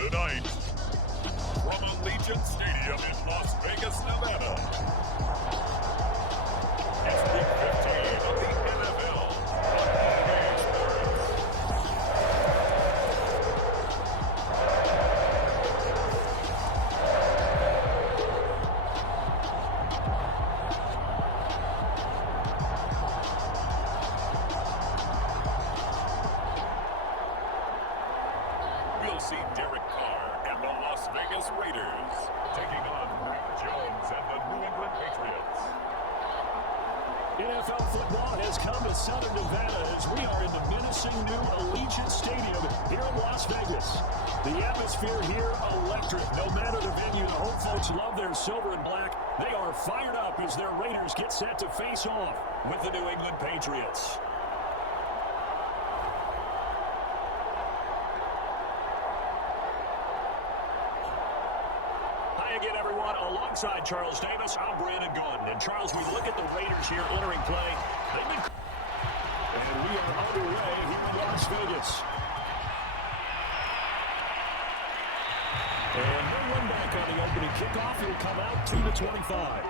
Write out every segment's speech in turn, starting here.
Tonight, from Allegiant Stadium in Las Vegas, Nevada, it's Week 15 of the NFL on EA Sports. We'll see Derek Carr and the Las Vegas Raiders taking on Mac Jones and the New England Patriots. NFL football has come to Southern Nevada as we are in the menacing new Allegiant Stadium here in Las Vegas. The atmosphere here electric. No matter the venue, the home folks love their silver and black. They are fired up as their Raiders get set to face off with the New England Patriots. Again, everyone, alongside Charles Davis, I'm Brandon Gunn. And Charles, we look at the Raiders here entering play. And we are underway here in Las Vegas. And no one back on the opening kickoff. He'll come out to the 25.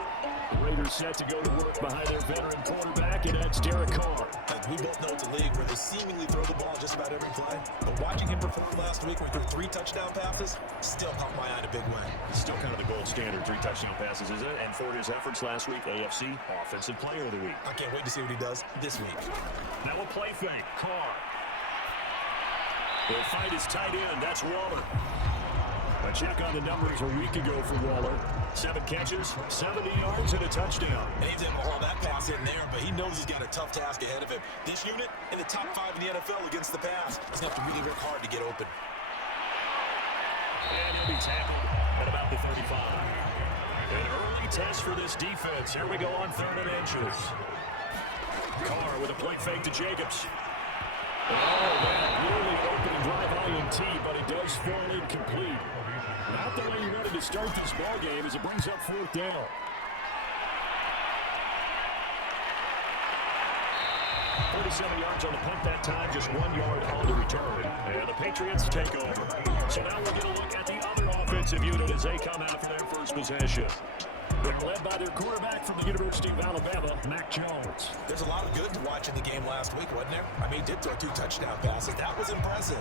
Raiders set to go to work behind their veteran quarterback, and that's Derek Carr. We both know it's a league where they seemingly throw the ball just about every play. But watching him perform last week where he threw 3 touchdown passes still caught my eye in a big way. It's still kind of the gold standard, 3 touchdown passes, is it? And for his efforts last week, AFC Offensive Player of the Week. I can't wait to see what he does this week. Now a play fake. Carr. He'll find his tight end. That's Waller. A check on the numbers a week ago for Waller. 7 catches, 70 yards, and a touchdown. And he's able to haul that pass in there, but he knows he's got a tough task ahead of him. This unit in the top 5 in the NFL against the pass. He's going to have to really work hard to get open. And he'll be tackled at about the 35. An early test for this defense. Here we go on 3rd and inches. Carr with a play fake to Jacobs. Oh, man, nearly opening drive INT, but it does fall incomplete. Not the way you wanted to start this ball game as it brings up 4th down. $47 yards on the punt that time, just 1 yard on the return. And the Patriots take over. So now we'll get a look at the other offensive unit as they come out for their first possession. They're led by their quarterback from the University of Alabama, Mac Jones. There's a lot of good to watch in the game last week, wasn't there? I mean, he did throw 2 touchdown passes. That was impressive.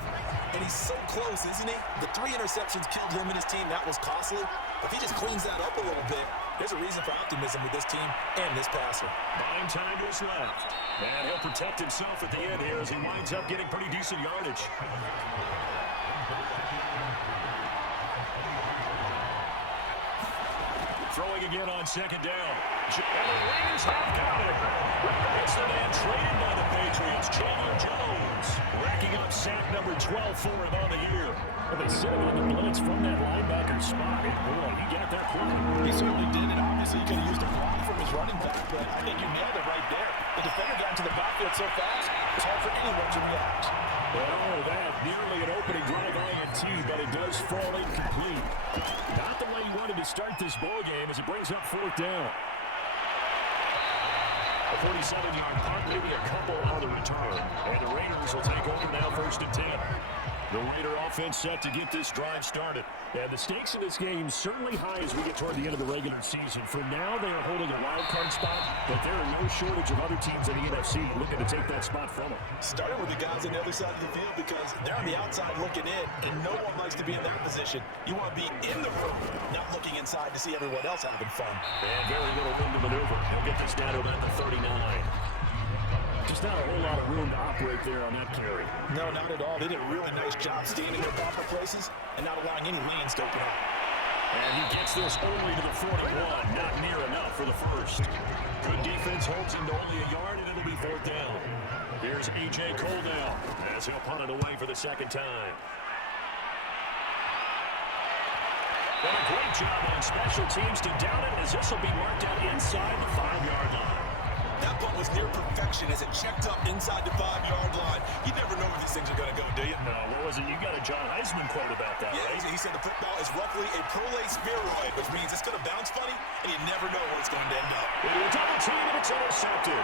And he's so close, isn't he? The 3 interceptions killed him and his team. That was costly. If he just cleans that up a little bit, there's a reason for optimism with this team and this passer. Buying time is left. And he'll protect himself at the end here as he winds up getting pretty decent yardage. Throwing again on 2nd down. And the Raiders have got it. It's the man traded by the Patriots, Chandler Jones, racking up sack number 12 for him on the year. Well, they set him on the blitz from that linebacker spot. And boy, he got that quickly. He certainly did, and obviously he could have used a block from his running back, but I think you nailed it right there. The defender got into the backfield so fast, it's hard for anyone to react. Oh, that nearly an opening drive INT, but it does fall incomplete. Not the way he wanted to start this ball game as it brings up 4th down. A 47-yard punt, maybe a couple on the return. And the Raiders will take over now 1st and 10. The Raider offense set to get this drive started. And the stakes in this game certainly high as we get toward the end of the regular season. For now, they are holding a wild card spot, but there are no shortage of other teams in the NFC looking to take that spot from them. Starting with the guys on the other side of the field because they're on the outside looking in, and no one likes to be in that position. You want to be in the room, not looking inside to see everyone else having fun. And very little room to maneuver. He'll get this down to about the 39. Just not a whole lot of room to operate there on that carry. No, not at all. They did a really nice job staying in their proper places and not allowing any lanes to open up. And he gets this only to the 41. Not near enough for the first. Good defense holds him to only a yard, and it'll be 4th down. Here's A.J. Cole now as he'll punt it away for the 2nd time. And a great job on special teams to down it as this will be marked out inside the 5-yard line. That punt was near perfection as it checked up inside the 5-yard line. You never know where these things are going to go, do you? No, what was it? You got a John Heisman quote about that, yeah, right? He said the football is roughly a prolate spheroid, which means it's going to bounce funny, and you never know where it's going to end up. It'll double team, and it's intercepted.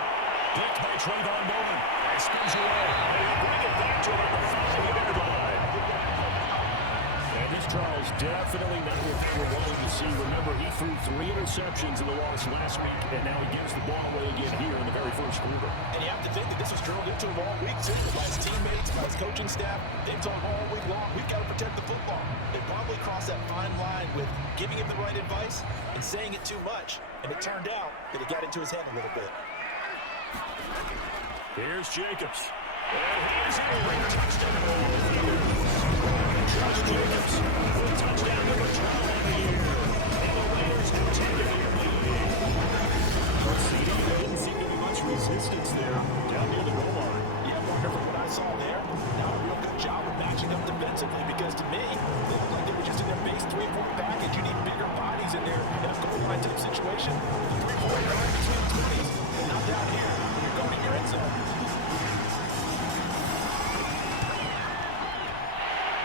Picked by Trayvon Bowman. And spins away. And he'll bring it back to about the 5-yard line. And this definitely not what they were wanting to see. Remember, he threw 3 interceptions in the loss last week, and now he gives the ball away again here in the very first quarter. And you have to think that this was drilled into him all week, too, by his teammates, by his coaching staff. They've told him all week long, we've got to protect the football. They probably crossed that fine line with giving him the right advice and saying it too much. And it turned out that it got into his head a little bit. Here's Jacobs. And he's in a touchdown. Josh Jacobs with touchdown number 12 on the year. And the Raiders have taken the lead. There didn't seem to be much resistance there down near the goal line. Yeah, wonder from what I saw there. Now a real good job of matching up defensively because to me, they looked like they were just in their base 3-4 package. You need bigger bodies in there in a goal line type situation. The 3-4 right between the 20s, and not down here. You're going to your end zone.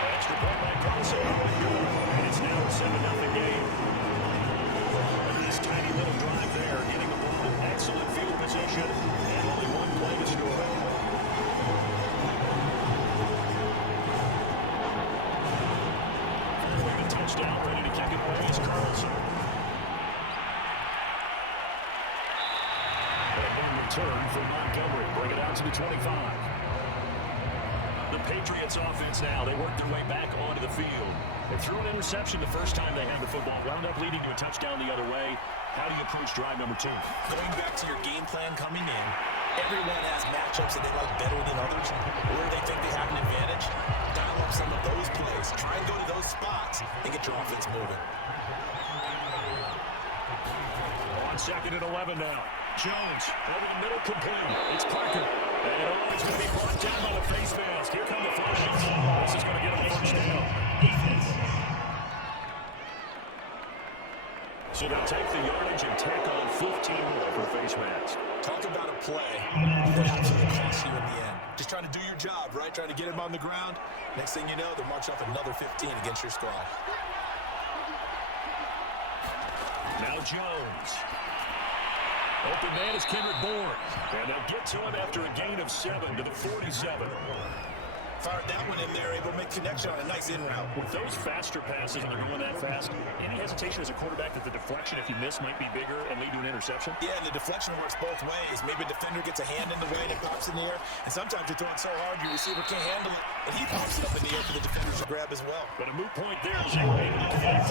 Extra point by Carlson. And it's now a 7-0 game. This tiny little drive there, getting the ball in excellent field position, and only one play to score. Following a touchdown, ready to kick it away is Carlson. And return from Montgomery, bring it out to the 25. The Patriots offense now, they work their way back onto the field. They threw an interception the first time they had the football, wound up leading to a touchdown the other way. How do you approach drive number 2? Going back to your game plan coming in, everyone has matchups that they like better than others, or they think they have an advantage. Dial up some of those plays. Try and go to those spots and get your offense moving. On 2nd and 11 now. Jones, over the middle, complete. It's Parker. And it's going to be brought down by the face mask. Here come the flags. This is going to get him a first down. So they'll take the yardage and tack on 15 more for face mask. Talk about a play that actually costs you in the end. Just trying to do your job, right? Trying to get him on the ground. Next thing you know, they'll march off another 15 against your squad. Now Jones. Open man is Kendrick Bourne. And they'll get to him after a gain of 7 to the 47. Fired that one in there, able to make connection on a nice in route. With those faster passes and they're going that fast, any hesitation as a quarterback that the deflection, if you miss, might be bigger and lead to an interception? Yeah, and the deflection works both ways. Maybe a defender gets a hand in the way and it pops in the air, and sometimes you're throwing so hard your receiver can't handle it, and he pops it up in the air for the defenders to grab as well. But a moot point there as they were able to connect.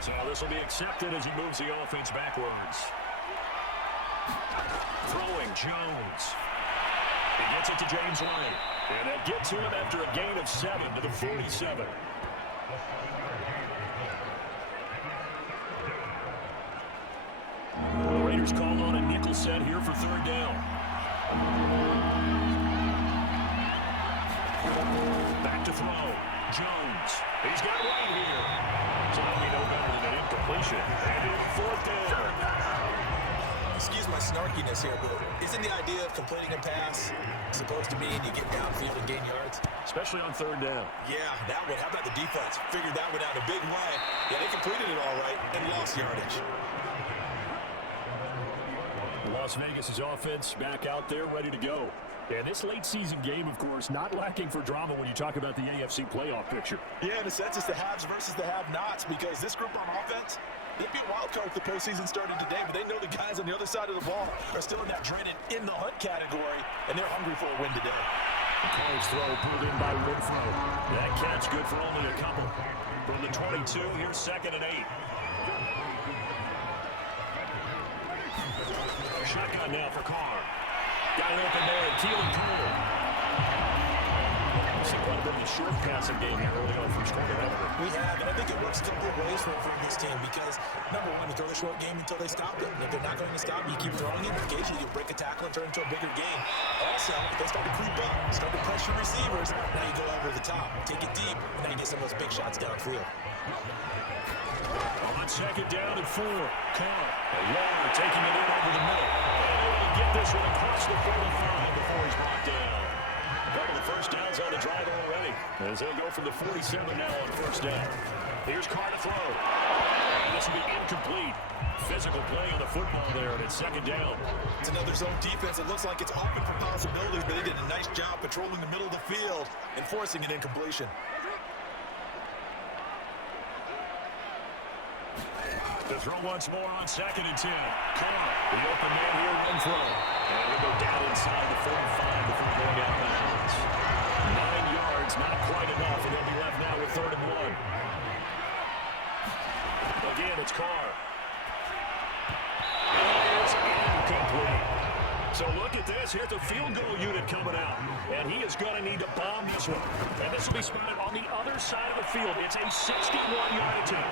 So this will be accepted as he moves the offense backwards. Throwing Jones. He gets it to James White. And they'll get to him after a gain of 7 to the 47. The Raiders called on a nickel set here for 3rd down. Back to throw. Jones. He's got White here. So that'll be no better than an incompletion. And in 4th down. Excuse my snarkiness here, but isn't the idea of completing a pass supposed to mean you get downfield and gain yards? Especially on 3rd down. Yeah, that one. How about the defense? Figured that one out a big way. Yeah, they completed it all right and lost yardage. Las Vegas' offense back out there ready to go. And this late season game, of course, not lacking for drama when you talk about the AFC playoff picture. Yeah, in a sense, it's the haves versus the have-nots because this group on offense, they'd be a wild card if the postseason started today, but they know the guys on the other side of the ball are still in that dreaded in the hunt category, and they're hungry for a win today. Close throw pulled in by Renfro. That catch good for only a couple. From the 22, here's 2nd and 8. Shotgun now for Carr. Got it open there, Keelan Cole. We've seen quite a bit of the short passing game here early on from his quarter. We have, and I think it works a couple of ways for this team because, number one, you throw the short game until they stop it. And if they're not going to stop it, you keep throwing it. Occasionally, you break a tackle and turn it into a bigger game. Also, if they start to creep up, start to pressure receivers, now you go over the top, take it deep, and then you get some of those big shots downfield. On 2nd down and 4. Carr, a runner taking it in over the middle. And able to get this one across the 45 before he's brought down. One of the first downs on the drive already. As they'll go from the 47 now on 1st down. Here's Carr to throw. This will be incomplete. Physical play on the football there, and it's second down. It's another zone defense. It looks like it's open for possibilities, but they did a nice job patrolling the middle of the field and forcing an incompletion. To throw once more on 2nd and 10. Carr, the open man here, run throw. And we'll go down inside the 45 before going out of bounds. 9 yards, not quite enough, and they'll be left now with 3rd and 1. Again, it's Carr. It's incomplete. So look at this. Here's a field goal unit coming out. And he is going to need to bomb this one. And this will be spotted on the other side of the field. It's a 61-yard attempt.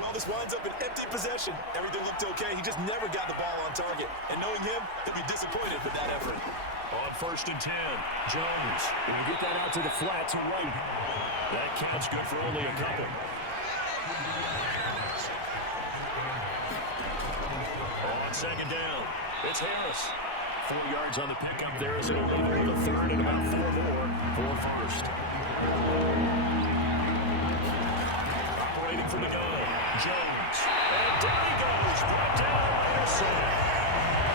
Well, this winds up an empty possession. Everything looked okay. He just never got the ball on target. And knowing him, he'll be disappointed with that effort. On 1st and 10, Jones. And you get that out to the flat to right. That counts good for only a couple. On 2nd down, it's Harris. 4 yards on the pickup there as it'll leave him with a 3rd and about 4 more for 1st. Operating from the gun, Jones. And down he goes. Brought down Anderson.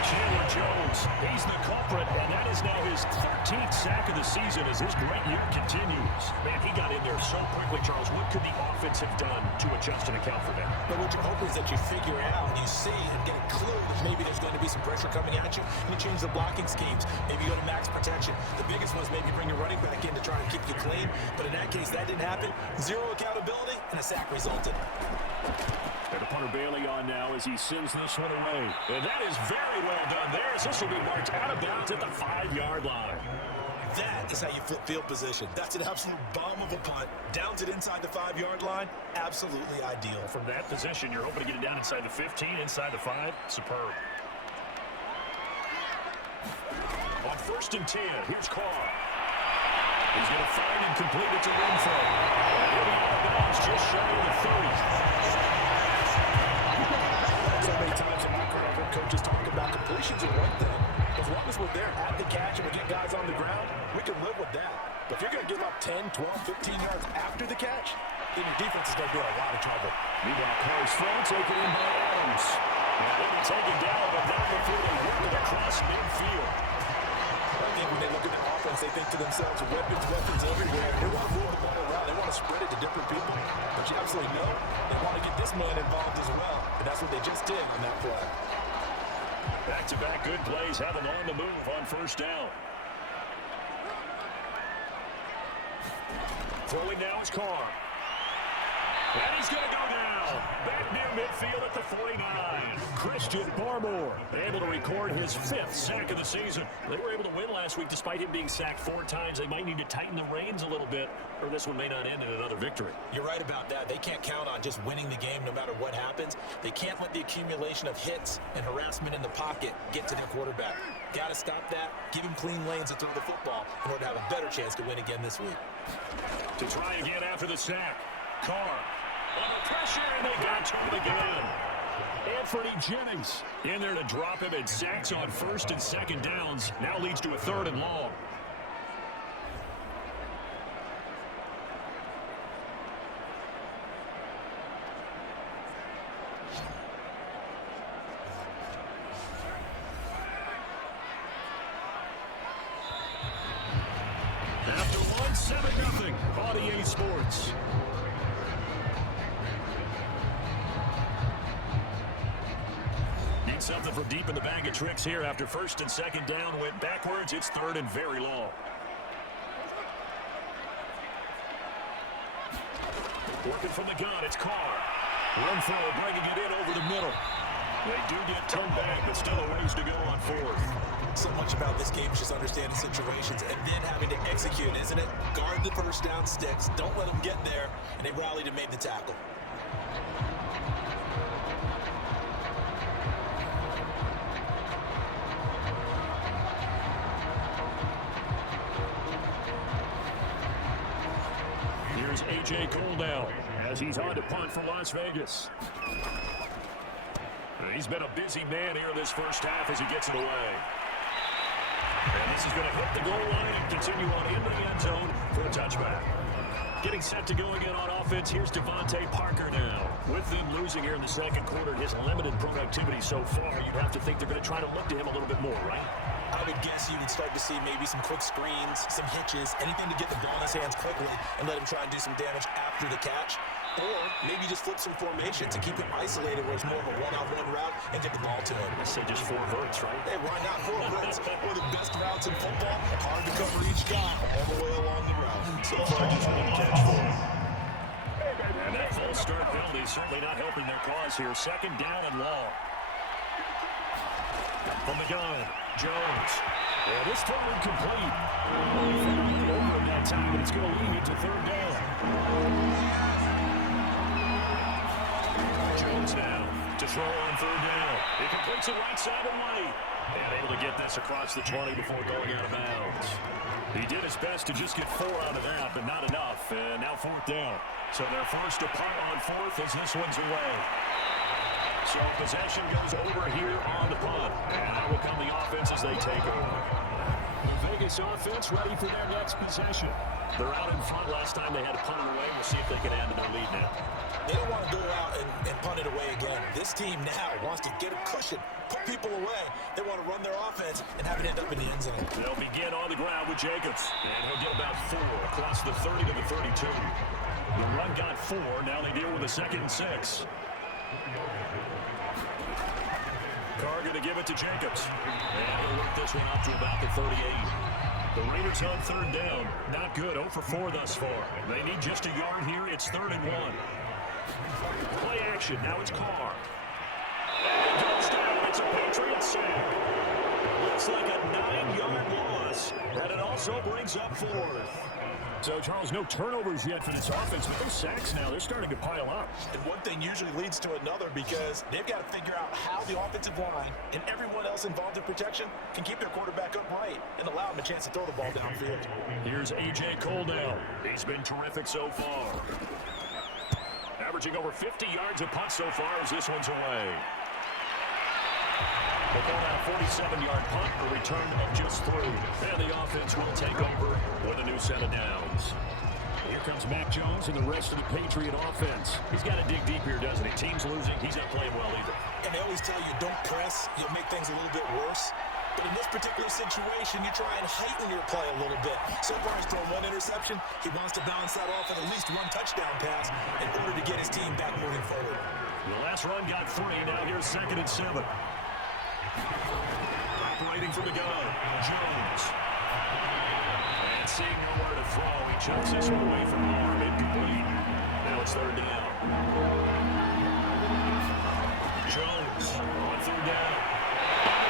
Chandler Jones, he's the culprit, and that is now his 13th sack of the season as his great year continues. Man, he got in there so quickly, Charles. What could the offense have done to adjust and account for that? But what you hope is that you figure out and you see and get a clue that maybe there's going to be some pressure coming at you, and you change the blocking schemes. Maybe you go to max protection. The biggest one is maybe bring your running back in to try and keep you clean. But in that case, that didn't happen. Zero accountability, and a sack resulted. And the punter Bailey on now as he sends this one away. And that is very well done there. So this will be marked out of bounds at the 5-yard line. That is how you flip field position. That's an absolute bomb of a punt. Downs it inside the 5-yard line. Absolutely ideal. From that position, you're hoping to get it down inside the 15, inside the 5. Superb. On 1st and 10, here's Carr. He's going to find and complete it to Renfro. And he'll be out of bounds just shy of the 30. So many times in my career, I've heard coaches talking about completions are one thing. As long as we're there at the catch and we get guys on the ground, we can live with that. But if you're going to give up 10, 12, 15 yards after the catch, then your defense is going to be in a lot of trouble. Meanwhile, Carr's throw taken in by Adams. And they'll be taken down, but not before they whip it across midfield. I think when they look at the offense, they think to themselves, weapons everywhere. They want to move the ball around. They want to spread it to different people. But you absolutely know they want to get this man involved as well. And that's what they just did on that play. Back-to-back good plays have them on the move on 1st down. Throwing now is Carr. And he's going to go down. Back near midfield at the 49. Christian Barmore able to record his 5th sack of the season. They were able to win last week despite him being sacked 4 times. They might need to tighten the reins a little bit, or this one may not end in another victory. You're right about that. They can't count on just winning the game no matter what happens. They can't let the accumulation of hits and harassment in the pocket get to their quarterback. Got to stop that. Give him clean lanes to throw the football in order to have a better chance to win again this week. To try again after the sack, Carr. Under pressure, and they got to him again. Anthony Jennings in there to drop him, and sacks on 1st and 2nd downs. Now leads to a 3rd and long. After 1, 7-0 on EA Sports. Need something from deep in the bag of tricks here after 1st and 2nd down went backwards. It's 3rd and very long. Working from the gun, it's Carr. Renfro bringing it in over the middle. They do get turned back, but still a ways to go on 4th. So much about this game is just understanding situations and then having to execute, isn't it? Guard the 1st down sticks. Don't let them get there. And they rallied and made the tackle. Here's A.J. Cole now as he's on to punt for Las Vegas. He's been a busy man here in this first half as he gets it away. And this is going to hit the goal line and continue on into the end zone for a touchback. Getting set to go again on offense, here's Devontae Parker now. With them losing here in the second quarter, his limited productivity so far, you'd have to think they're going to try to look to him a little bit more, right? I would guess you would start to see maybe some quick screens, some hitches, anything to get the ball in his hands quickly and let him try and do some damage after the catch. Or maybe just flip some formations and keep him isolated where it's more of a one-on-one route and get the ball to him. I say just 4 verts, right? Hey, why not 4 verts? One of the best routes in football. Hard to cover each guy all the way along the route. So far, just one catch for him. And that false start penalty is certainly not helping their cause here. Second down and long. From the gun, Jones. Yeah, this time incomplete. Over in that time, but it's going to lead to third down. Jones now to throw on third down. He completes it right side and right. And able to get this across the 20 before going out of bounds. He did his best to just get 4 out of that, but not enough. And now fourth down. So they're forced to punt on fourth as this one's away. So possession goes over here on the punt. And that will come the offense as they take over. The Vegas offense ready for their next possession. They're out in front. Last time they had to punt it away. We'll see if they can add to their lead now. They don't want to go out and punt it away again. This team now wants to get a cushion, put people away. They want to run their offense and have it end up in the end zone. They'll begin on the ground with Jacobs. And he'll get about 4 across the 30 to the 32. The run got 4. Now they deal with a 2nd and 6. Carr going to give it to Jacobs. And he'll work this one up to about the 38. The Raiders on third down. Not good. 0 for 4 thus far. They need just a yard here. It's 3rd and 1. Play action. Now it's Carr. And it goes down. It's a Patriots sack. Looks like a 9-yard loss. And it also brings up 4th. So, Charles, no turnovers yet for this offense, but those sacks now, they're starting to pile up. And one thing usually leads to another because they've got to figure out how the offensive line and everyone else involved in protection can keep their quarterback upright and allow him a chance to throw the ball downfield. Here's A.J. Cole now. He's been terrific so far. Averaging over 50 yards a punt so far as this one's away. They call that a 47-yard punt, a return of just 3. And the offense will take over with a new set of downs. Here comes Mac Jones and the rest of the Patriot offense. He's got to dig deep here, doesn't he? Team's losing. He's not playing well either. And they always tell you, don't press. You'll make things a little bit worse. But in this particular situation, you try and heighten your play a little bit. So far, he's thrown 1 interception. He wants to balance that off at least 1 touchdown pass in order to get his team back moving forward. The last run got 3. Now here's 2nd and 7. Operating from the gun, Jones. And seeing nowhere to throw, he chucks this one away from arm, incomplete. Now it's 3rd down. Jones on 3rd down.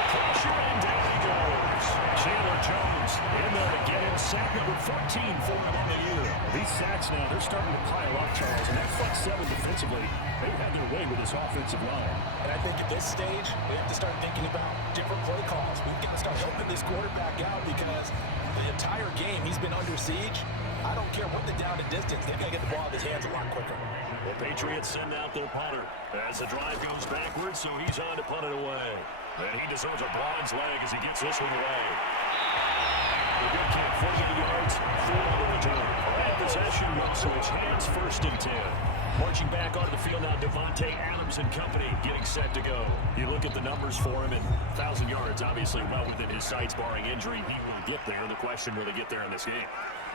Pressure and down he goes. Chandler Jones in there to get him. Sack number 14 for him on the year. These sacks now, they're starting to pile up, Charles, and that front 7 defensively, they've had their way with this offensive line. And I think at this stage, we have to start thinking about different play calls. We've got to start helping this quarterback out because the entire game he's been under siege. I don't care what the down and distance, they've got to get the ball in his hands a lot quicker. The Patriots send out their punter as the drive goes backwards, so he's on to punt it away. And he deserves a bronze leg as he gets this one away. The good kid, 40 yards, 4 on the return. And possession will switch hands, 1st and 10. Marching back onto the field now, Devontae Adams and company getting set to go. You look at the numbers for him, and 1,000 yards, obviously well within his sights, barring injury. He will get there. The question, will he get there in this game?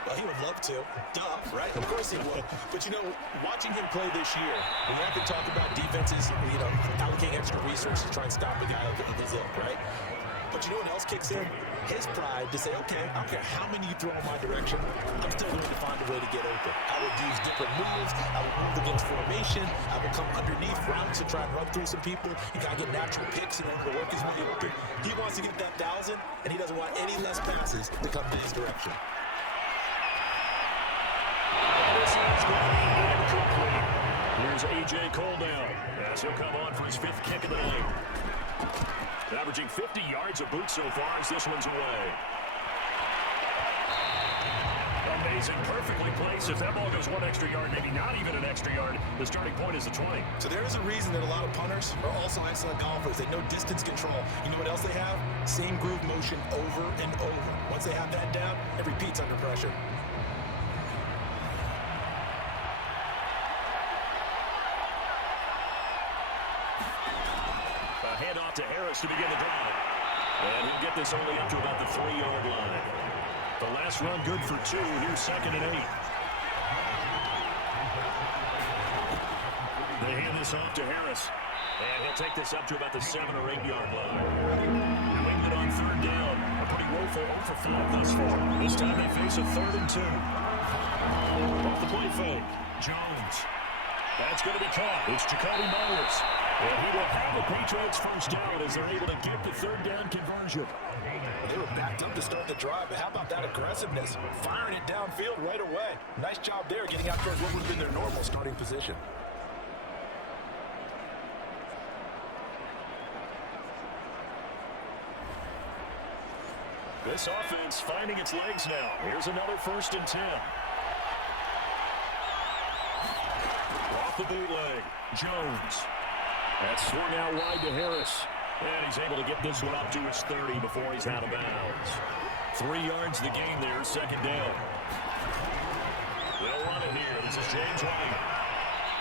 Well, he would love to. Duh, right? Of course he would. But, you know, watching him play this year, we often talk about defenses, you know, allocating extra resources to try and stop a guy of his ilk, right? But you know what else kicks in? His pride to say, okay, I don't care how many you throw in my direction, I'm still going to find a way to get open. I will use different moves. I will move against formation. I will come underneath routes and try and run through some people and kind of get natural picks in order to work his way open. He wants to get that 1,000, and he doesn't want any less passes to come to his direction. This is going to be incomplete. Here's A.J. Cole now as he'll come on for his 5th kick of the game. Averaging 50 yards of boot so far as this one's away. He's in perfectly placed. If that ball goes one extra yard, maybe not even an extra yard, the starting point is the 20. So there is a reason that a lot of punters are also excellent golfers. They know distance control. You know what else they have? Same groove motion over and over. Once they have that down, it repeats under pressure. A handoff to Harris to begin the drive. And he'll get this only up to about the 3-yard line. The last run good for 2. Here's 2nd and 8. They hand this off to Harris. And he'll take this up to about the 7 or 8-yard line. New England on 3rd down. A pretty woeful 0 for 5 thus far. This time they face a 3rd and 2. Off the play fake. Jones. That's going to be caught. It's Jacoby Myers. And he will have the Patriots first down as they're able to get the 3rd down conversion. They were backed up to start the drive, but how about that aggressiveness? Firing it downfield right away. Nice job there getting out towards what would have been their normal starting position. This offense finding its legs now. Here's another 1st and 10. Off the bootleg. Jones. That's swung out wide to Harris. And he's able to get this one up to his 30 before he's out of bounds. 3 yards the game there, 2nd down. They'll run it here. This is James White.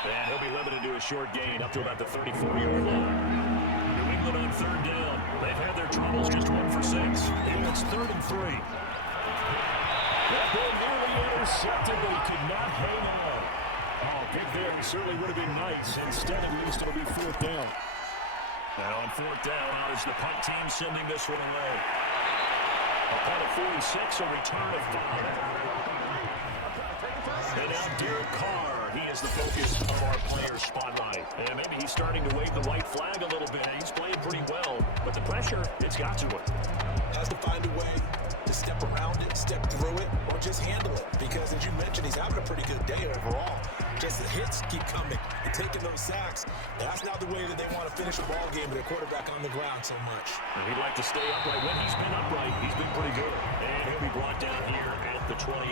And he'll be limited to a short gain up to about the 34-yard line. New England on 3rd down. They've had their troubles, just 1 for 6. And it's 3rd and 3. That ball nearly intercepted, but he could not hang on. Oh, big there. He certainly would have been nice. Instead, at least it'll be 4th down. Now on 4th down, is the punt team sending this one away. A punt of 46, a return of 5. And now Derek Carr, he is the focus of our player spotlight. And maybe he's starting to wave the white flag a little bit. He's playing pretty well, but the pressure, it's got to him. Has to find a way to step around it, step through it, or just handle it. Because as you mentioned, he's having a pretty good day overall. Just the hits keep coming and taking those sacks. That's not the way that they want to finish a ball game with their quarterback on the ground so much. And he'd like to stay upright. When he's been upright, he's been pretty good. And he'll be brought down here at the 28.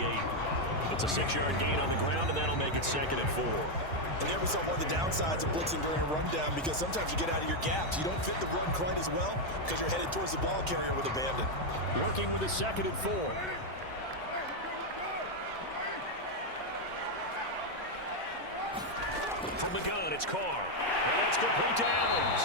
It's a 6-yard gain on the ground, and that'll make it 2nd and 4. And there was one of the downsides of blitzing during a rundown, because sometimes you get out of your gaps. You don't fit the run quite as well because you're headed towards the ball carrier with abandon. Working with a 2nd and 4. From the gun, it's Carr. And that's complete to Adams.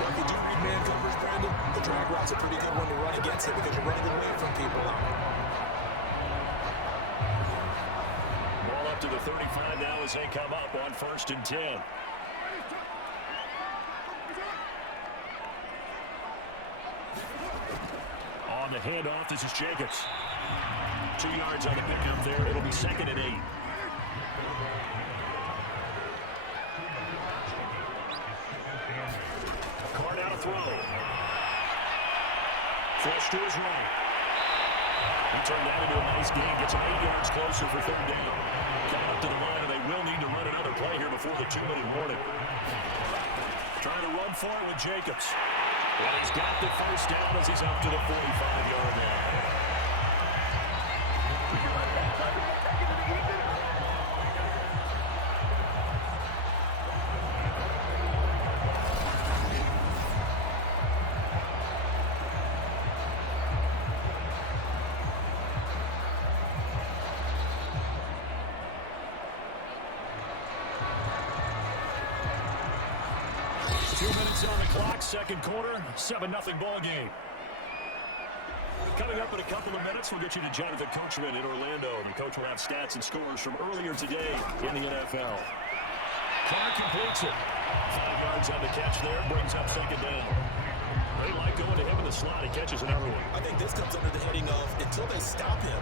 Well, if you do read man coverage, Brandon, the drag route's a pretty good one to run against it because you're running away from people. Ball up to the 35 now as they come up on 1st and 10. On the handoff, this is Jacobs. 2 yards on the pickup there. It'll be 2nd and 8. Carr now to throw. Flush to his right. He turned that into a nice gain. Gets him 8 yards closer for 3rd down. Coming up to the line, and they will need to run another play here before the 2-minute warning. Trying to run for it with Jacobs. Well, he's got the first down as he's up to the 45-yard line. 2 minutes on the clock, 2nd quarter, 7-0 ball game. Coming up in a couple of minutes, we'll get you to Jonathan Coachman in Orlando. And Coach will have stats and scores from earlier today in the NFL. Carr completes it. 5 yards on the catch there, brings up 2nd down. They like going to him in the slot. He catches another one. I think this comes under the heading of, until they stop him,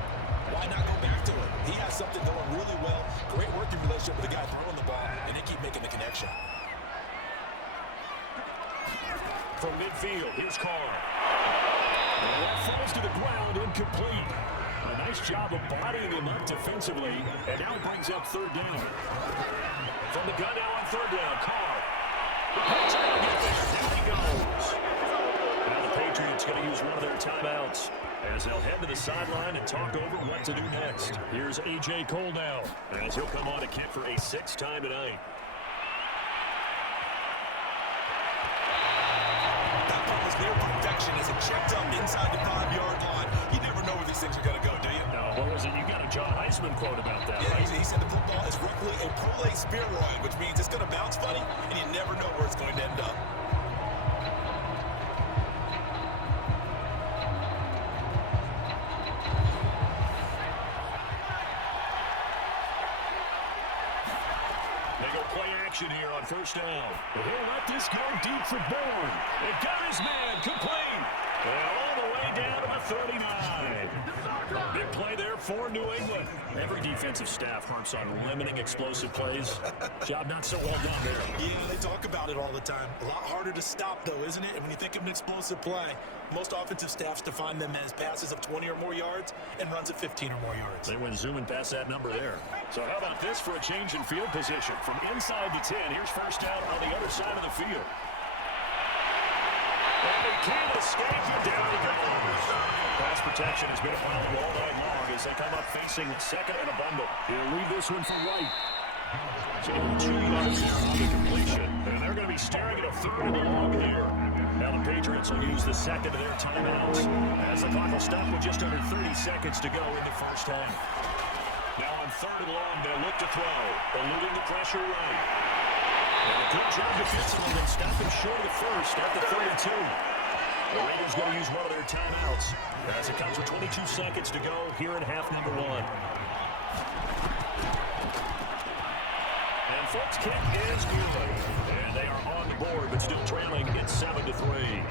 why not go back to it? He has something going really well. Great working relationship with the guy throwing the ball, and they keep making the connection. From midfield, here's Carr. And that falls to the ground, incomplete. A nice job of bodying him up defensively, and now brings up 3rd down. From the gun now on 3rd down, Carr. Down he goes. Now the Patriots Patriots going to use one of their timeouts as they'll head to the sideline and talk over what to do next. Here's A.J. Cole now as he'll come on to kick for a sixth time tonight. That ball was near perfection as it checked up inside the 5-yard line. You never know where these things are going to go, do you? No, what was it? You got a John Heisman quote about that, Yeah, right? he said the football is roughly a prole spheroid, which means it's going to bounce funny, and you never know where it's going to end up. They go play action here on first down. He'll let this go deep for Bourne. It got his man complete. And all the way down to the 39. Big play there for New England. Every defensive staff harps on limiting explosive plays. Job not so well done there. Yeah, they talk about it all the time. A lot harder to stop, though, isn't it? And when you think of an explosive play, most offensive staffs define them as passes of 20 or more yards and runs of 15 or more yards. They went zooming past that number there. So how about this for a change in field position? From inside the 10, here's first down on the other side of the field. And they can't escape. Down he goes. Pass protection has been a problem all night long as they come up facing second and a bundle. He'll leave this one for White. So 2 yards there on the completion. And they're going to be staring at a third and long here. Now the Patriots will use the second of their timeouts as the clock will stop with just under 30 seconds to go in the first half. Now on third and long, they'll look to throw, eluding the pressure right. And a good job defensively then stopping short of the first at the 32. The Raiders going to use one of their timeouts as it comes with 22 seconds to go here in half number one. And folks, kick is good. And they are on the board, but still trailing at 7-3.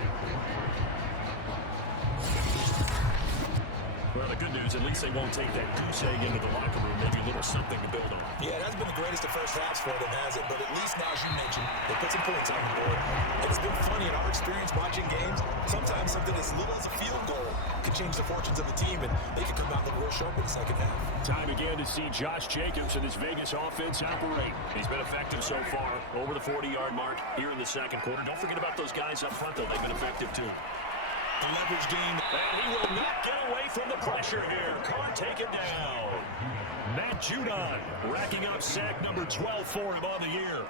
Well, the good news, at least they won't take that goose egg into the locker room. Maybe a little something to build on. Yeah, it hasn't been the greatest of first halves for them, has it? But at least now, as you mentioned, they put some points on the board. And it's been funny in our experience watching games. Sometimes something as little as a field goal can change the fortunes of the team, and they can come out looking real sharp in the second half. Time again to see Josh Jacobs and this Vegas offense operate. He's been effective so far, over the 40-yard mark here in the second quarter. Don't forget about those guys up front, though. They've been effective, too. The leverage game. And he will not get away from the pressure here. Can't take it down. Matt Judon racking up sack number 12 for him on the year.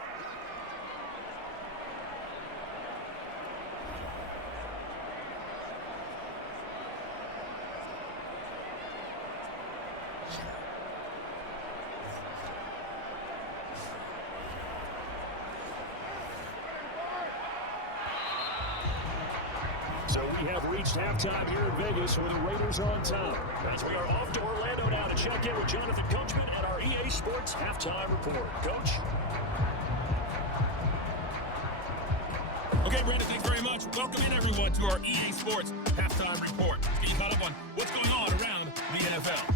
So we have reached halftime here in Vegas where the Raiders are on top. As we are off to Orlando now to check in with Jonathan Coachman at our EA Sports Halftime Report. Coach? Okay, Brandon, thanks very much. Welcome in, everyone, to our EA Sports Halftime Report. Get you caught up on what's going on around the NFL.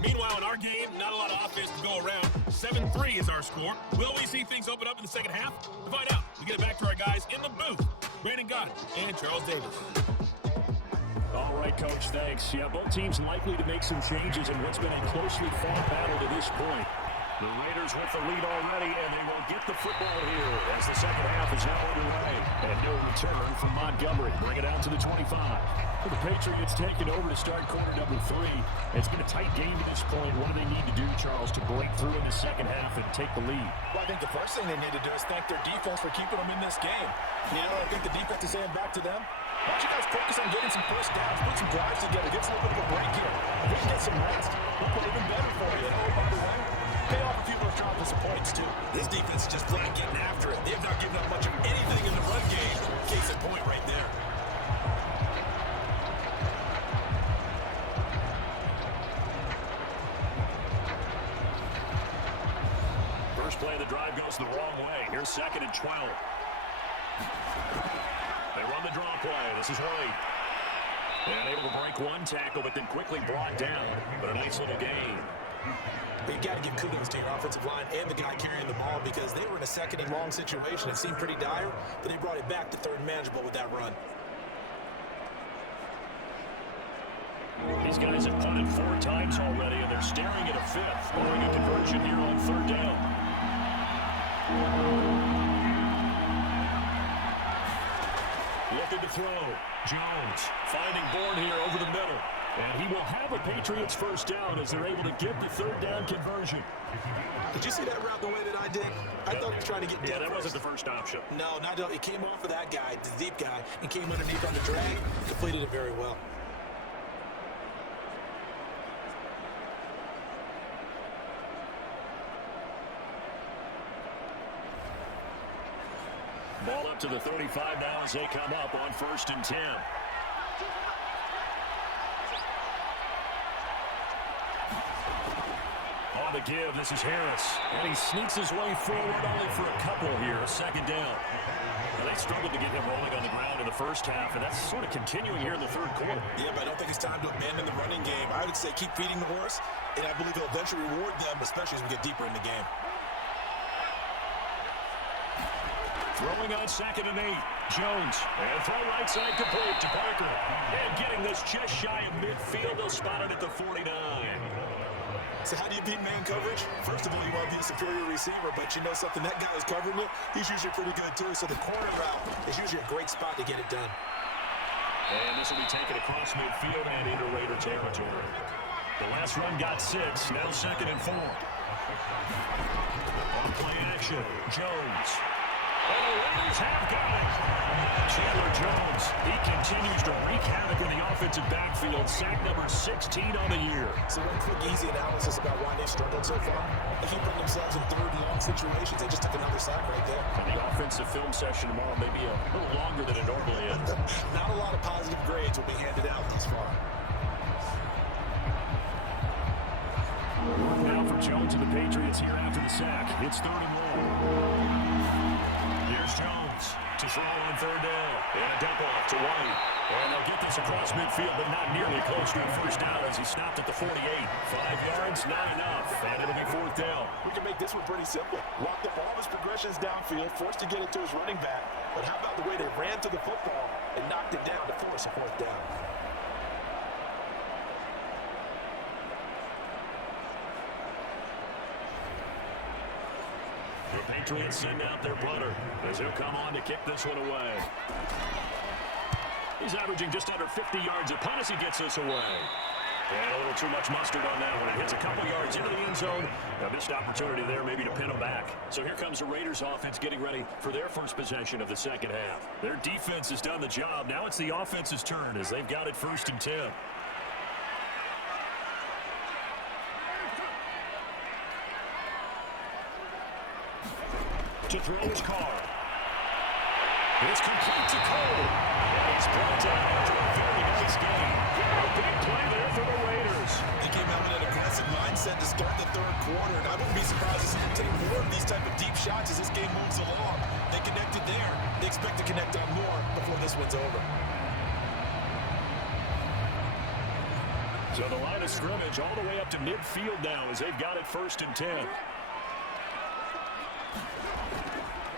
Meanwhile, in our game, not a lot of offense to go around. 7-3 is our score. Will we see things open up in the second half? To find out, we get it back to our guys in the booth, Brandon Gott and Charles Davis. All right, Coach, thanks. Yeah, both teams likely to make some changes in what's been a closely fought battle to this point. The Raiders with the lead already, and they will get the football here as the second half is now underway. And no return from Montgomery. Bring it out to the 25. For the Patriots taking over to start quarter number 3. It's been a tight game to this point. What do they need to do, Charles, to break through in the second half and take the lead? Well, I think the first thing they need to do is thank their defense for keeping them in this game. You know, I think the defense is saying back to them, why don't you guys focus on getting some first downs, put some drives together, get a little bit of a break here. If you can get some rest, we'll play even better for you. And oh, by the way, pay off a few more offensive points, too. This defense is just flat getting after it. They have not given up much of anything in the run game. Case in point right there. First play of the drive goes the wrong way. Here's second and 12. They run the draw play. This is White. And able to break one tackle, but then quickly brought down. But a nice little gain. But you got to give kudos to your offensive line and the guy carrying the ball because they were in a second and long situation. It seemed pretty dire, but they brought it back to third and manageable with that run. These guys have punted 4 times already, and they're staring at a fifth, barring a conversion here on third down. Looking to throw. Jones finding Bourne here over the middle. And he will have a Patriots first down as they're able to get the third down conversion. Did you see that route the way that I did? I thought he was trying to get deep. Yeah, that wasn't the first option. No, not it came off of that guy, the deep guy, and came underneath on the drag. Completed it very well. Ball up to the 35 now as they come up on 1st and 10. On the give, this is Harris. And he sneaks his way forward only for a couple here, a second down. Well, they struggled to get him rolling on the ground in the first half, and that's sort of continuing here in the third quarter. Yeah, but I don't think it's time to abandon the running game. I would say keep feeding the horse, and I believe he'll eventually reward them, especially as we get deeper in the game. Throwing on 2nd and 8. Jones. And throw right side complete to Parker. And getting this just shy of midfield. They'll spot it at the 49. So how do you beat man coverage? First of all, you want to be a superior receiver, but you know something, that guy who's covering it, he's usually pretty good too. So the corner route is usually a great spot to get it done. And this will be taken across midfield and into Raider territory. The last run got 6. Now 2nd and 4. On play action. Jones. Oh, Raiders have got it. Chandler Jones, he continues to wreak havoc in the offensive backfield. Sack number 16 on the year. So one quick, easy analysis about why they've struggled so far. They keep putting themselves in 3rd and long situations. They just took another sack right there. And the offensive film session tomorrow may be a little longer than it normally is. Not a lot of positive grades will be handed out thus far. Now for Jones and the Patriots here after the sack. It's 3rd and long. Here's Jones to throw on 3rd down. And a dump off to White. And they'll get this across midfield, but not nearly close to a first down as he stopped at the 48. 5 yards, not enough. And it'll be 4th down. We can make this one pretty simple. Lock up all his progressions downfield, forced to get it to his running back. But how about the way they ran to the football and knocked it down to force a 4th down? The Patriots send out their punter as he'll come on to kick this one away. He's averaging just under 50 yards a punt as he gets this away. And a little too much mustard on that one. It hits a couple yards into the end zone. A missed opportunity there maybe to pin him back. So here comes the Raiders offense getting ready for their first possession of the second half. Their defense has done the job. Now it's the offense's turn as they've got it 1st and 10. To throw his Carr. It's complete to Cole. And he's brought down after a very nice game. A big play there for the Raiders. They came out with an aggressive mindset to start the 3rd quarter, and I wouldn't be surprised to see them take more of these type of deep shots as this game moves along. They connected there. They expect to connect on more before this one's over. So the line of scrimmage all the way up to midfield now as they've got it 1st and 10.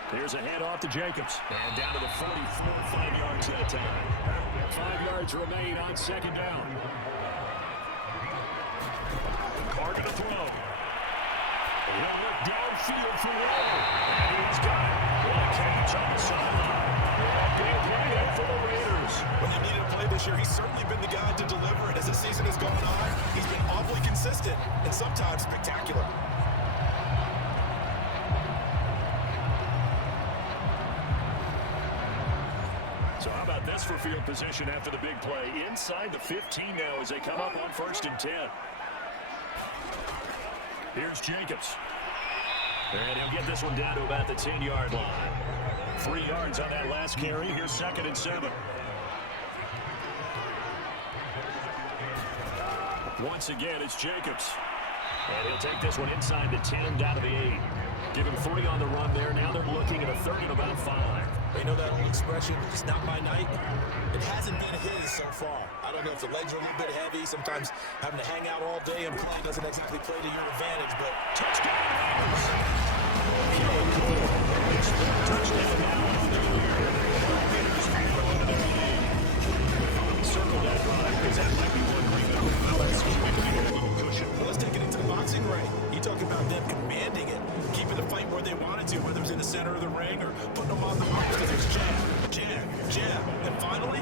Here's a handoff to Jacobs. And down to the 44, 5 yards that time. 5 yards remain on 2nd down. Carr to the throw. He'll look downfield for Rowe. And he's got it. What a catch on the sideline. Big play there for the Raiders. When they needed a play this year, he's certainly been the guy to deliver it. As the season has gone on, he's been awfully consistent and sometimes spectacular. So how about this for field position after the big play? Inside the 15 now as they come up on 1st and 10. Here's Jacobs. And he'll get this one down to about the 10-yard line. 3 yards on that last carry. Here's 2nd and 7. Once again, it's Jacobs. And he'll take this one inside the 10, down to the 8. Give him 3 on the run there. Now they're looking at a 3rd and about 5. You know that old expression, it's not my night? It hasn't been his so far. I don't know if the legs are a little bit heavy. Sometimes having to hang out all day and play doesn't exactly play to your advantage, but touchdown Raiders! It's the touchdown now of the year. Raiders feel into the lead. Circle that run because that might be one ring that let's give a little cushion. Well, let's take it into the boxing ring. You talk about them commanding it, keeping the fight where they wanted to, whether it was in the center of the ring or putting them on the ropes because it's jab, jab, jab. And finally,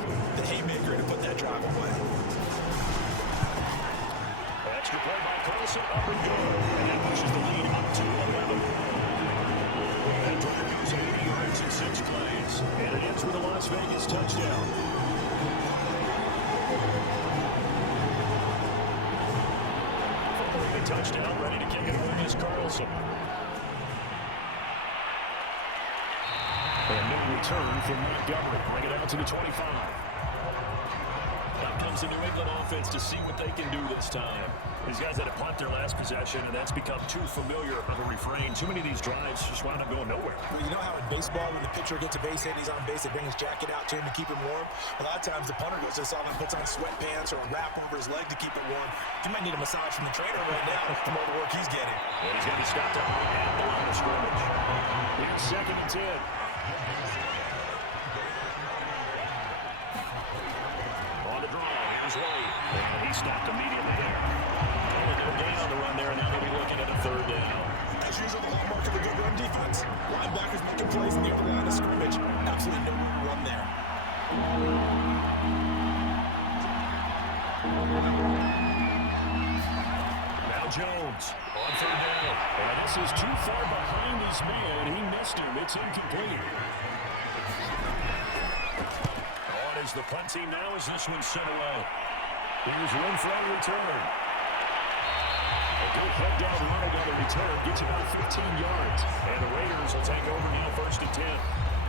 Carlson up and good. And that pushes the lead up to 11. That drive goes 80 yards in 6 plays. And it ends with a Las Vegas touchdown. Following the touchdown, ready to kick it away is Carlson. And no return from Montgomery. Bring it out to the 25. Out comes the New England offense to see what they can do this time. These guys had to punt their last possession, and that's become too familiar of a refrain. Too many of these drives just wound up going nowhere. Well, you know how in baseball, when the pitcher gets a base hit and he's on base, they bring his jacket out to him to keep him warm? A lot of times the punter goes this all and puts on sweatpants or a wrap over his leg to keep it warm. He might need a massage from the trainer right now from all the work he's getting. And he's going to be stopped at the line of scrimmage. Here's 2nd and 10. On the draw, here's Wade. And he stopped immediately there. No gain on the run there, and now they'll be looking at a 3rd down. As usual, the hallmark of a good run defense. Linebackers making plays near the line of scrimmage. Absolutely no run there. Now Jones on 3rd down. And this is too far behind his man. He missed him. It's incomplete. On is the punt team now as this one's sent away. Here's Renfro return. A good head down run on the return. Gets about 15 yards. And the Raiders will take over now 1st and 10.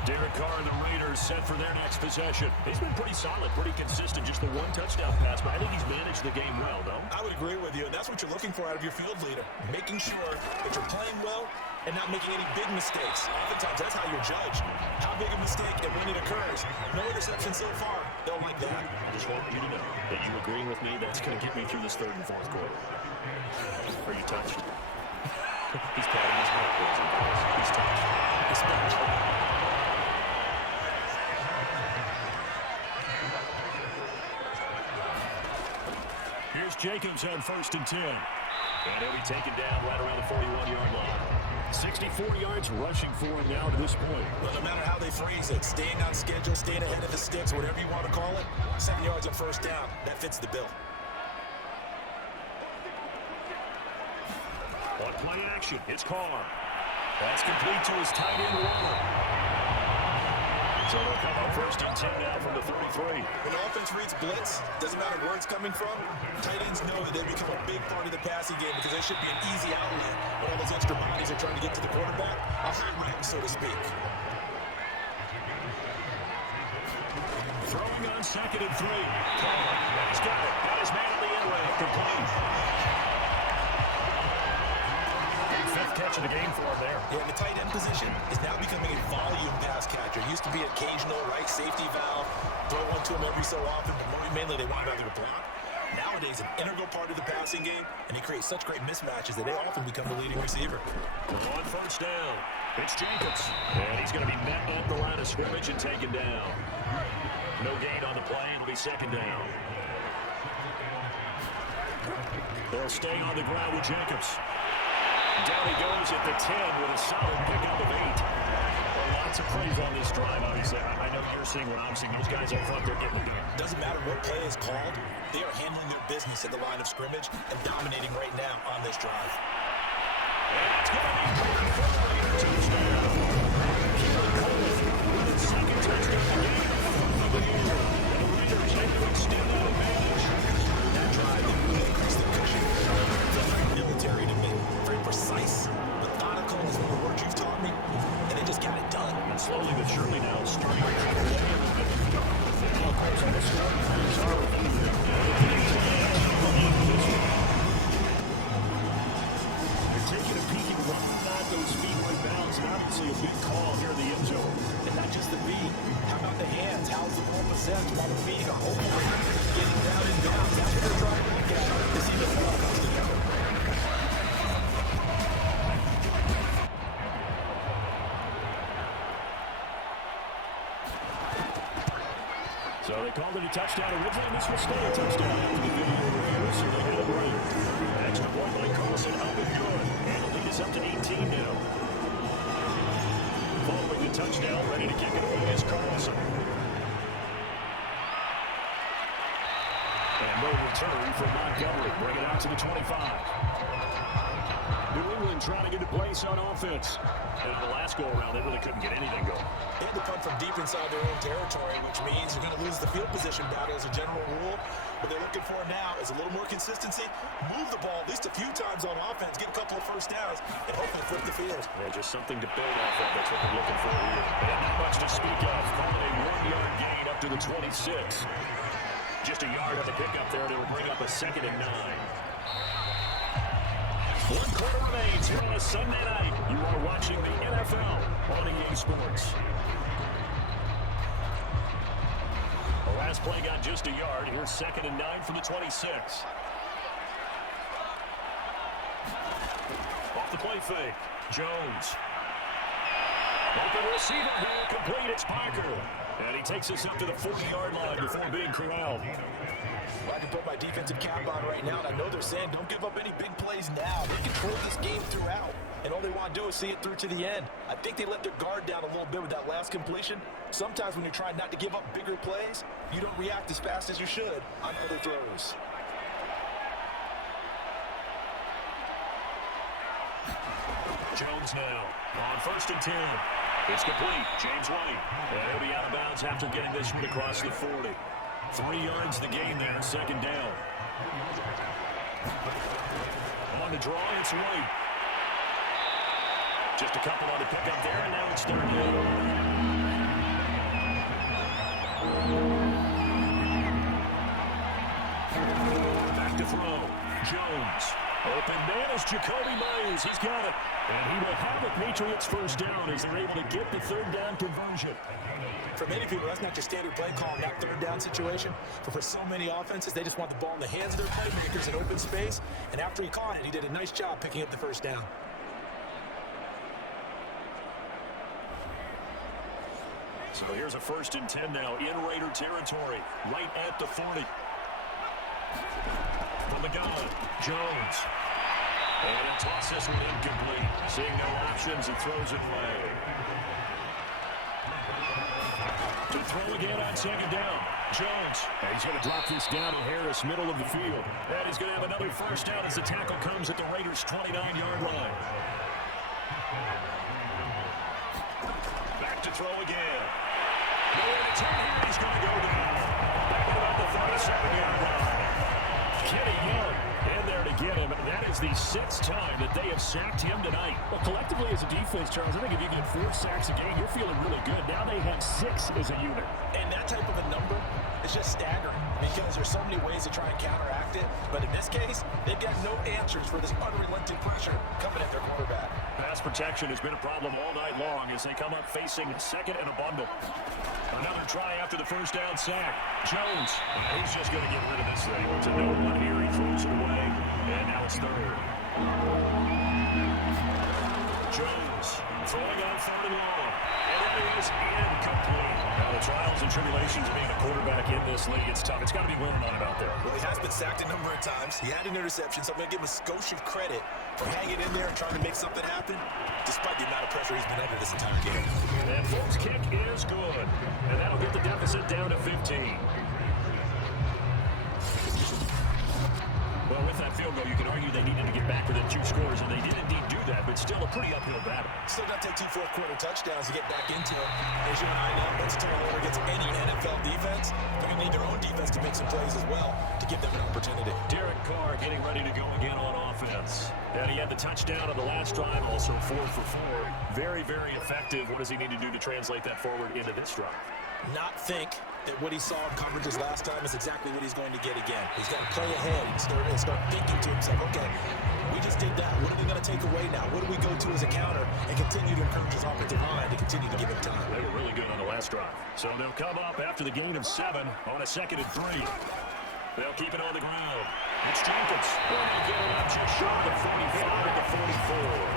Derek Carr and the Raiders set for their next possession. He's been pretty solid, pretty consistent. Just the 1 touchdown pass, but I think he's managed the game well, though. I would agree with you, and that's what you're looking for out of your field leader. Making sure that you're playing well and not making any big mistakes. Oftentimes, that's how you're judged. How big a mistake and when it occurs. No interception so far. Don't like that. I just want you to know that you agreeing with me, that's going to get me through this 3rd and 4th quarter. Are you touched? He's patting his back, boys and girls. He's touched. He's touched. Here's Jacobs on 1st and 10. And he'll be taken down right around the 41-yard line. 64 yards rushing for him now to this point. Well, no matter how they phrase it, staying on schedule, staying ahead of the sticks, whatever you want to call it, 7 yards on 1st down, that fits the bill. On play action, it's Carr. That's complete to his tight end, Waller. So they'll come up 1st and 10 now from the 33. When the offense reads blitz, doesn't matter where it's coming from, tight ends know that they become a big part of the passing game because they should be an easy outlet when all those extra bodies are trying to get to the quarterback, a high ramp, so to speak. Throwing on 2nd and 3. He's got it. Got his man in the end lane. Complete. 5th catch of the game for him there. Yeah, and the tight end position is now becoming a volume pass catcher. Used to be occasional, right, safety valve, throw one to him every so often, but mainly they want either to block. Nowadays, an integral part of the passing game, and he creates such great mismatches that they often become the leading receiver. On 1st down, it's Jacobs. And he's going to be met at the line of scrimmage and taken down. No gain on the play. It'll be 2nd down. They'll stay on the ground with Jacobs. Down he goes at the 10 with a solid pickup of 8. Well, lots of praise on this drive, obviously. I know you're seeing what I'm seeing. Those guys up front, they're getting it done. Doesn't matter what play is called. They are handling their business at the line of scrimmage and dominating right now on this drive. And it's going to be Cole for the Raiders touchdown. Cole with his 2nd touchdown of the game of the year. And the Raiders able to extend that advantage. That drive, they really increased the cushion. Feels very military to me. Very precise. Methodical is one of the words you've taught me. And they just got it done. And slowly but surely now, starting to get the on the score. They're taking a peek at whether or not those feet went bounds, and obviously a big call here in the end zone. And not just the feet. How about the hands? How's the ball possessed while the feet are getting down and down? That's what they're trying to look at to see the ball comes together. So they called it a touchdown originally, and this will stay a touchdown after the video review, so they had it right. Extra point by Carlson, up and good. And the lead is up to 18 now. Following the touchdown, ready to kick it away is Carlson. And no return from Montgomery. Bring it out to the 25. New England trying to get a place on offense. And on the last go-around, they really couldn't get anything going. They had to punt from deep inside their own territory, which means you're going to lose the field position battle as a general rule. What they're looking for now is a little more consistency, move the ball at least a few times on offense, get a couple of first downs, and hopefully flip the field. Yeah, just something to build off of. That's what they're looking for here. And not much to speak of. Calling a 1-yard gain up to the 26. Just a yard on the pickup there. They will bring up a 2nd and 9. 1 quarter remains here on a Sunday night. You are watching the NFL on EA Sports. The last play got just a yard. Here's 2nd and 9 from the 26. Off the play fake. Jones. Open receiver here. Complete. It's Parker. And he takes us up to the 40-yard line before being corralled. Well, I can put my defensive cap on right now, and I know they're saying don't give up any big plays now. They control this game throughout, and all they want to do is see it through to the end. I think they let their guard down a little bit with that last completion. Sometimes when you're trying not to give up bigger plays, you don't react as fast as you should on other throws. Jones now on 1st and 10. It's complete. James White. And he'll be out of bounds after getting this one across the 40. 3 yards the gain there, 2nd down. On the draw, it's White. Just a couple on the pickup there, and now it's 3rd down. Back to throw. Jones. Open man is Jacoby Myers. He's got it. And he will have the Patriots 1st down as they're able to get the 3rd down conversion. For many people, that's not your standard play call in that 3rd down situation. But for so many offenses, they just want the ball in the hands of their playmakers in open space. And after he caught it, he did a nice job picking up the 1st down. So here's a 1st and 10 now in Raider territory, right at the 40. From the gun, Jones. And a toss this one incomplete. Seeing no options, he throws it away. To throw again on 2nd down, Jones. And he's going to drop this down to Harris, middle of the field. And he's going to have another 1st down as the tackle comes at the Raiders' 29-yard line. Back to throw again. Nowhere to turn here, he's going to go down. Back at about the 37-yard line. Kenny Young in there to get him. That is the 6th time that they have sacked him tonight. Well, collectively as a defense, Charles, I think if you get 4 sacks a game, you're feeling really good. Now they have 6 as a unit. And that type of a number is just staggering because there's so many ways to try and counteract it. But in this case, they've got no answers for this unrelenting pressure coming at their quarterback. Pass protection has been a problem all night long as they come up facing 2nd and a bundle. Another try after the 1st down sack. Jones, he's just going to get rid of this thing. It's a no-1 here. He throws it away, and now it's 3rd. Jones throwing on 3rd and long, and that is incomplete. Now the trials and tribulations of being a quarterback in this league, it's tough. It's got to be winning on it out there. Well, he has been sacked a number of times. He had an interception, so I'm going to give him a skosh of credit for hanging in there and trying to make something happen, despite the amount of pressure he's been under this entire game. And Folks' kick is good, and that'll get the deficit down to 15. Well, with that field goal, you can argue they needed to get back within 2 scores, and they did indeed do that, but still a pretty uphill battle. Still got to take 2 fourth-quarter touchdowns to get back into it. As you and I know, once turnover against any NFL defense, they're going to need their own defense to make some plays as well to give them an opportunity. Derek Carr getting ready to go again on offense. And he had the touchdown on the last drive, also 4 for 4. Very, very effective. What does he need to do to translate that forward into this drive? Not think that what he saw in coverages last time is exactly what he's going to get again. He's got to play ahead and start thinking to himself, okay, we just did that. What are we going to take away now? What do we go to as a counter and continue to encourage his offensive line to continue to give him time? They were really good on the last drive. So they'll come up after the gain of 7 on a 2nd and 3. They'll keep it on the ground. It's Jenkins. And they get it up just short of 45 to 44.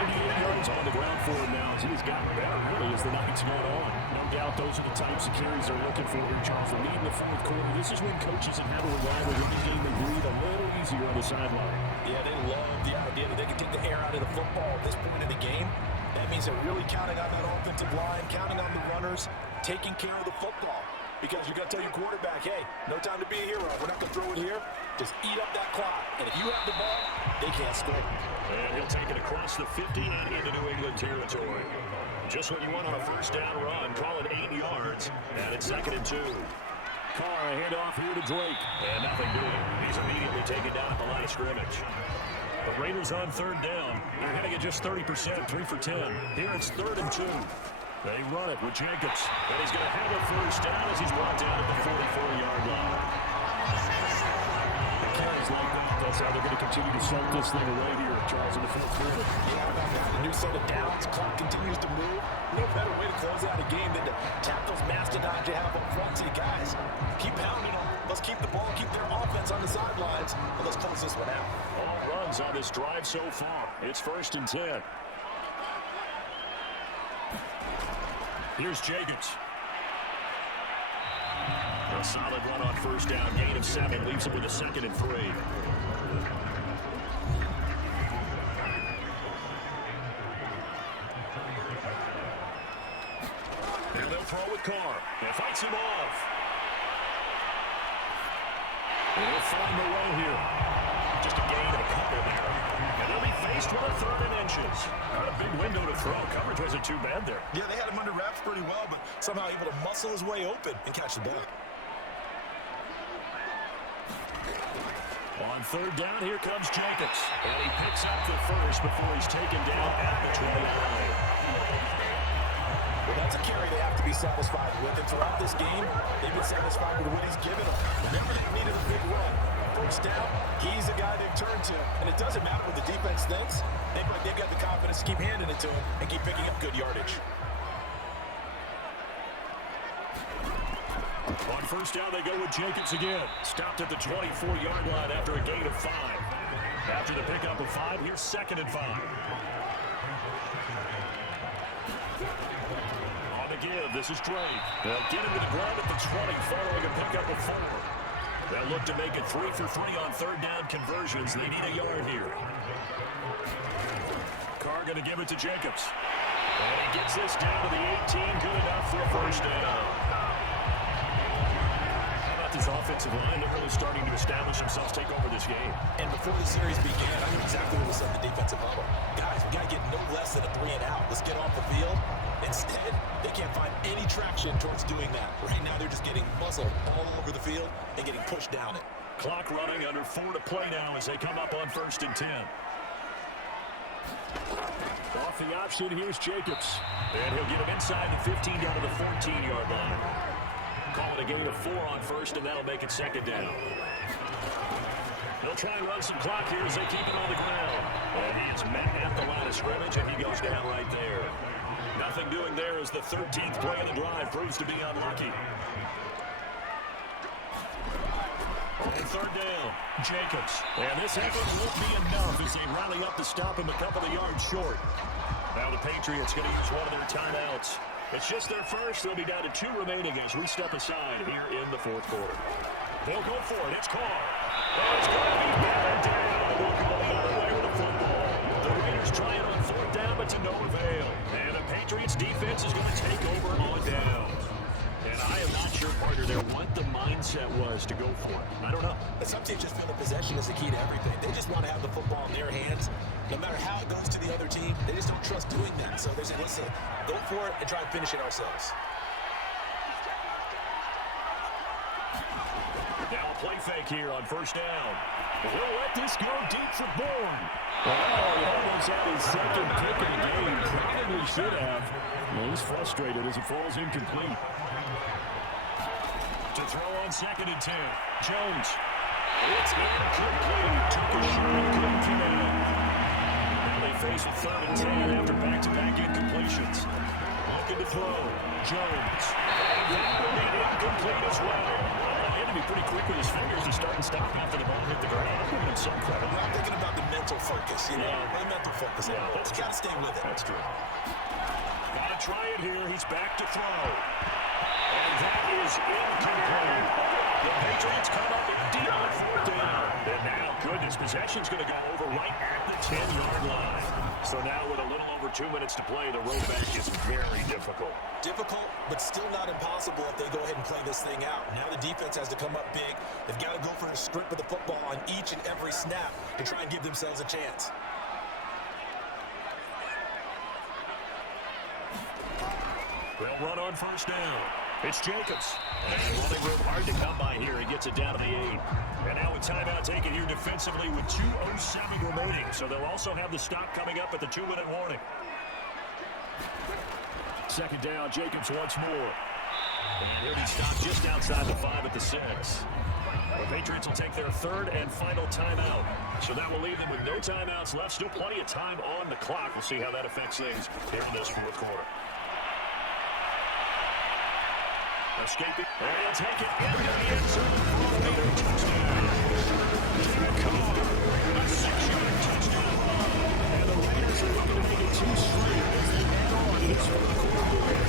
98 yards on the ground for him now as he's gotten better really as the night's gone on. No doubt those are the types of carries they're looking for here, Charles. For leading the 4th quarter, this is when coaches and how to rely with any game they breathe a little easier on the sideline. Yeah, they love the idea that they can take the air out of the football at this point in the game. That means they're really counting on that offensive line, counting on the runners, taking care of the football. because you got to tell your quarterback, hey, no time to be a hero. We're not going to throw it here. Just eat up that clock. And if you have the ball, they can't score. And he'll take it across the 50 and into New England territory. Just what you want on a first down run. Call it 8 yards. And it's 2nd and 2. Carr, a handoff here to Drake. And nothing doing. He's immediately taken down at the line of scrimmage. The Raiders on 3rd down. They're hitting it just 30%, 3 for 10. Here it's 3rd and 2. They run it with Jacobs. And he's going to have a first down as he's brought down at the 44-yard line. The carries like that. That's how they're going to continue to salt this thing away here, Charles, in the 4th quarter. Yeah, about that. A new set of downs. Clock continues to move. No better way to close out a game than to tap those mastodons you have up front. Say, guys, keep pounding them. Let's keep the ball, keep their offense on the sidelines, and let's close this one out. All runs on this drive so far. It's 1st and 10. Here's Jacobs. A solid run on first down. Gain of 7. Leaves him with a 2nd and 3. And they'll throw with Carr. And fights him off. And he'll find the way here. Just a gain of a couple there. And they'll be faced with a 3rd and inches. Not a big window to throw. Coverage wasn't too bad there. Yeah, they had him under wraps pretty well, but somehow able to muscle his way open and catch the ball. On 3rd down, here comes Jacobs. And he picks up the first before he's taken down at the 20-line. Well, that's a carry they have to be satisfied with. And throughout this game, they've been satisfied with what he's given them. Remember, they needed a big run. First down, he's the guy they've turned to. And it doesn't matter what the defense thinks. They've got the confidence to keep handing it to him and keep picking up good yardage. On first down, they go with Jacobs again. Stopped at the 24-yard line after a gain of 5. After the pickup of 5, here's 2nd and 5. On the give, this is Drake. They'll get him to the ground at the 20 following a pickup of 4. They'll look to make it 3 for 3 on 3rd down conversions. They need a yard here. Carr going to give it to Jacobs. And he gets this down to the 18. Good enough for a first down. This offensive line, they're really starting to establish themselves, take over this game. And before the series began, I knew exactly what was in the defensive huddle. Guys, we got to get no less than a 3 and out. Let's get off the field. Instead, they can't find any traction towards doing that. Right now, they're just getting muzzled all over the field and getting pushed down it. Clock running, under 4 to play now as they come up on 1st and 10. Off the option, here's Jacobs. And he'll get him inside the 15 down to the 14-yard line. Call it a gain of 4 on 1st, and that'll make it 2nd down. They'll try and run some clock here as they keep him on the ground. And he is met at the line of scrimmage, and he goes down right there. Nothing doing there as the 13th play of the drive proves to be unlucky. On 3rd down, Jacobs. And this effort won't be enough as they rally up to stop him a couple of yards short. Now the Patriots going to use one of their timeouts. It's just their first. They'll be down to 2 remaining as we step aside here in the 4th quarter. They'll go for it. It's Carr. And it's going to be battered down. They'll go the other way with the football. The Raiders trying on 4th down, but to no avail. And the Patriots defense is going to take over on down. And I am not sure, partner, there what the mindset was to go for it. I don't know. Some teams just feel that possession is the key to everything. They just want to have the football in their hands. No matter how it goes to the other team, they just don't trust doing that. So they say, listen, go for it and try and finish it ourselves. Now a play fake here on 1st down. He'll let this go deep for Bourne. Oh, he almost had his 2nd pick of the game. Probably should have. Well, he's frustrated as it falls incomplete. To throw on 2nd and 10. Jones. It's incomplete. Took a shot, couldn't connect. Now they face 3rd and 10 after back-to-back incompletions. Looking to throw. Jones. And that will be incomplete as well. He had to be pretty quick with his fingers to start and stop after the ball hit the ground. I'm giving him some credit. I'm thinking about the mental focus, you know, the mental focus. Yeah, that's you got to stay with it. That's true. Gotta try it here. He's back to throw. And that is incomplete. The Patriots come up with deep on 4th down. And now, goodness possession's going to go over right at the 10-yard line. So now with a little over 2 minutes to play, the road back is very difficult. Difficult, but still not impossible if they go ahead and play this thing out. Now the defense has to come up big. They've got to go for a strip of the football on each and every snap to try and give themselves a chance. They'll run on first down. It's Jacobs. And running room hard to come by here. He gets it down to the 8. And now a timeout taken here defensively with 2:07 remaining. So they'll also have the stop coming up at the 2-minute warning. Second down, Jacobs once more. And he'll be stopped just outside the 5 at the 6. The Patriots will take their third and final timeout. So that will leave them with no timeouts left. Still plenty of time on the clock. We'll see how that affects things here in this fourth quarter. Escaping, and take it into the end zone for a later touchdown. Derek Carr, a 6-yard touchdown run. And the Raiders are looking to make it 2 straight as they add on this fourth quarter.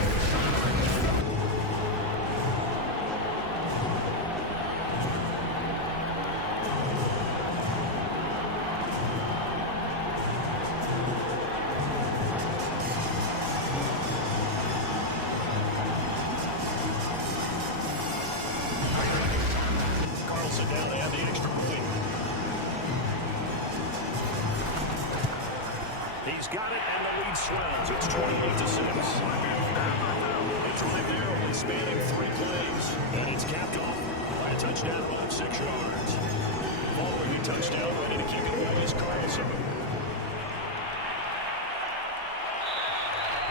Now they have the extra point. He's got it, and the lead swells. It's 28-6. It's right there, only spanning 3 plays. And it's capped off by a touchdown of 6 yards. Following the touchdown, ready to keep it going is Carlson.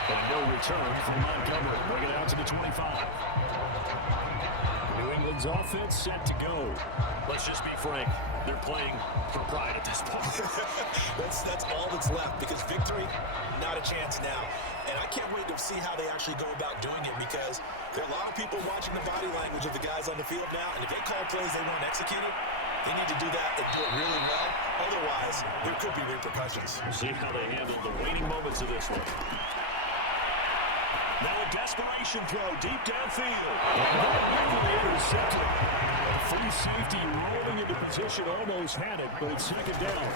And no return from Montgomery. Bring it out to the 25. New England's offense set to go. Let's just be frank. They're playing for pride at this point. That's all that's left because victory, not a chance now. And I can't wait to see how they actually go about doing it because there are a lot of people watching the body language of the guys on the field now. And if they call plays they won't execute it, they need to do that and do it really well. Otherwise, there could be repercussions. We'll see how they handle the waiting moments of this one. Now a desperation throw deep downfield. Quickly intercepted. Free safety rolling into position, almost had it, but it's second down.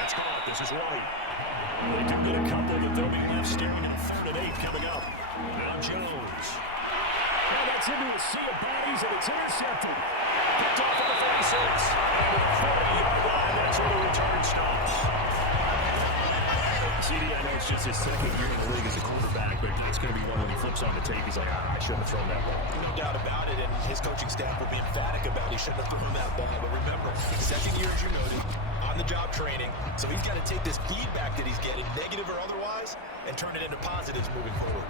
It's caught. This is White. They do get a couple, but they'll be left staring at 3rd and 8 coming up. Now Jones. And that's into a sea of bodies, and it's intercepted. Picked off at the 46. And at the 40-yard line, that's where the return stops. CD, I know it's just his second year in the league as a quarterback, but it's going to be one when he flips on the tape. He's like, I shouldn't have thrown that ball. No doubt about it, and his coaching staff will be emphatic about he shouldn't have thrown that ball. But remember, second year, as you noted, on-the-job training, so he's got to take this feedback that he's getting, negative or otherwise, and turn it into positives moving forward.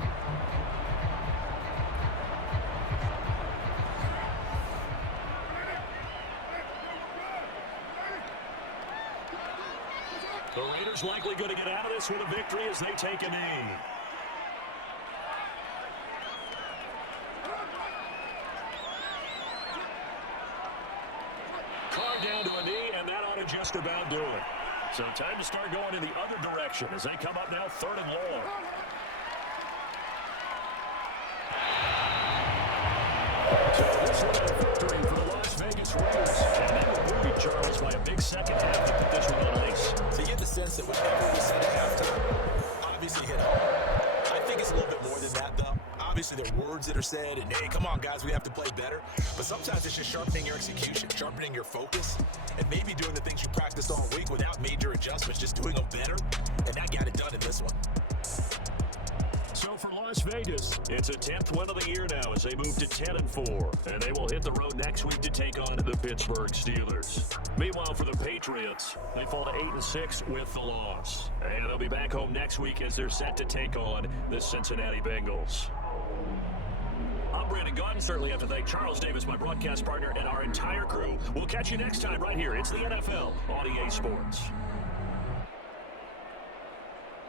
The Raiders likely going to get out of this with a victory as they take a knee. Carr down to a knee, and that ought to just about do it. So time to start going in the other direction as they come up now 3rd and long. This is a victory for the Las Vegas Raiders. And they were moving Charles by a big second half to put this one on ice. So you get the sense that whatever was said at halftime obviously hit home. I think it's a little bit more than that, though. Obviously, there are words that are said, and hey, come on, guys, we have to play better. But sometimes it's just sharpening your execution, sharpening your focus, and maybe doing the things you practiced all week without major adjustments, just doing them better. And that got it done in this one. So for Las Vegas, it's a 10th win of the year now as they move to 10-4, and they will hit the road next week to take on the Pittsburgh Steelers. Meanwhile, for the Patriots, they fall to 8-6 with the loss, and they'll be back home next week as they're set to take on the Cincinnati Bengals. I'm Brandon Gunn. Certainly have to thank Charles Davis, my broadcast partner, and our entire crew. We'll catch you next time right here. It's the NFL on EA Sports.